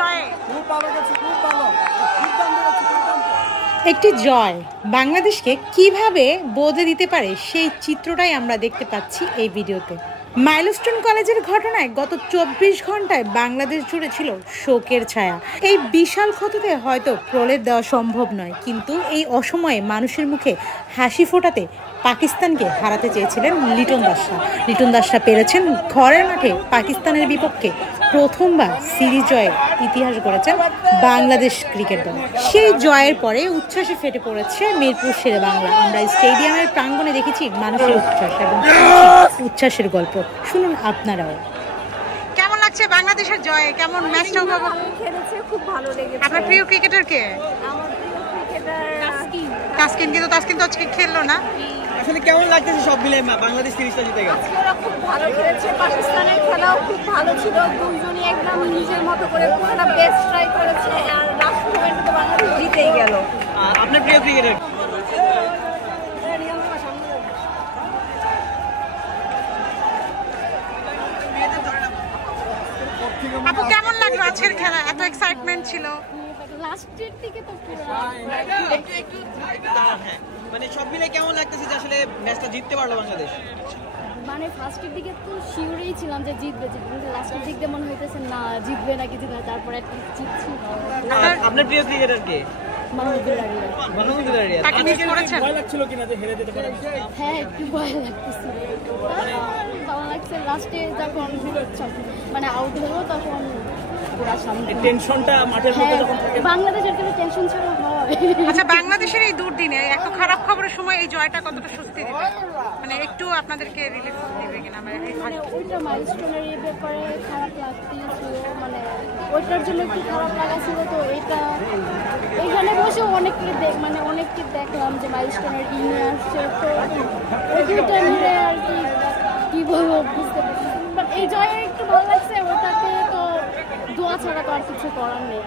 জয়ে? একটি জয় বাংলাদেশকে কিভাবে বদলে দিতে পারে সেই চিত্রটাই আমরা দেখতে পাচ্ছি এই ভিডিওতে। মাইলস্টোন কলেজের ঘটনায় গত 24 ঘন্টায় বাংলাদেশ জুড়ে ছিল শোকের ছায়া। এই বিশাল ক্ষতিতে হয়তো প্রলেপ দেওয়া সম্ভব নয়, কিন্তু এই অসময়ে মানুষের মুখে হাসি ফোটাতে পাকিস্তানকে হারাতে চেয়েছিলেন লিটন দাসরা। লিটন দাসরা পেরেছেন ঘরের মাঠে পাকিস্তানের বিপক্ষে প্রথমবার সিরিজ জয়ের ইতিহাস গড়েছেন বাংলাদেশ ক্রিকেট দল। সেই জয়ের পরে উচ্ছ্বাসে ফেটে পড়েছে মিরপুর শেরে বাংলা। আমরা স্টেডিয়ামের প্রাঙ্গণে দেখেছি মানুষের উচ্ছ্বাস এবং উচ্ছ্বাসের গল্প। শুনুন আপনারাও। কেমন লাগছে বাংলাদেশের জয়ে? কেমন ম্যাচটা উপভোগ খেলেছে? খুব ভালো লেগেছে। আপনার প্রিয় ক্রিকেটার কে? আমার প্রিয় ক্রিকেটার তাসকিন। কিন্তু তাসকিন তো আজকে খেললো না। আসলে কেমন লাগতেছে সব মিলে বাংলাদেশ সিরিজটা জিতে গেছে? ওরা খুব ভালো খেলেছে। পাকিস্তানের খেলাও খুব ভালো ছিল। দুজনই একদম নিজের মতো করে পুরোটা বেস্ট ট্রাই করেছে। আর লাস্ট মোমেন্টে তো বাংলাদেশ জিতেই গেল। আপনার প্রিয় ক্রিকেটার? আপু কেমন লাগলো আজকের খেলা? এত এক্সাইটমেন্ট ছিল। লাস্টের দিকে তো মানে সব মিলে কেমন লাগতেছে যে আসলে ম্যাচটা জিততে পারলো বাংলাদেশ? মানে ফার্স্টের দিকে তো শিওরেই ছিলাম যে জিতবে, কিন্তু লাস্টের দিক দিয়ে মনে হইতেছে না জিতবে নাকি জিতবে না, তারপরে জিতছি। আপনার প্রিয় ক্রিকেটার কে? মাহমুদুল আরিয়াজ। তাকে মিস করেছেন? ভয় লাগছিল কিনা যে হেরে যেতে পারে? হ্যাঁ, একটু ভয় লাগতেছিল। ভালো লাগছে লাস্টে যখন মানে আউট হলো তখন পুরো শান্তি। টেনশনটা মাঠের মধ্যে যখন থাকে, বাংলাদেশের কোনো টেনশন ছাড়া হয়। আচ্ছা, বাংলাদেশের এই দুর্দিনে এত খারাপ খবরের সময় এই জয়টা কতটা স্বস্তি দিবে? মানে একটু আপনাদেরকে রিলিফ দিবে কিনা? মানে ওইটা মাইলস্টোনের এই ব্যাপারে খারাপ লাগতেই ছিল, মানে ওইটার জন্য একটু খারাপ লাগা ছিল। তো এইখানে বসে অনেককে দেখলাম যে মাইলস্টোনের নিয়ে আসছে। তো ওই দুইটা মিলে আর কি বলবো বুঝতে পারছি। বাট এই জয়ে একটু ভালো লাগছে। ওটাতে তো দোয়া ছাড়া তো আর কিছু করার নেই।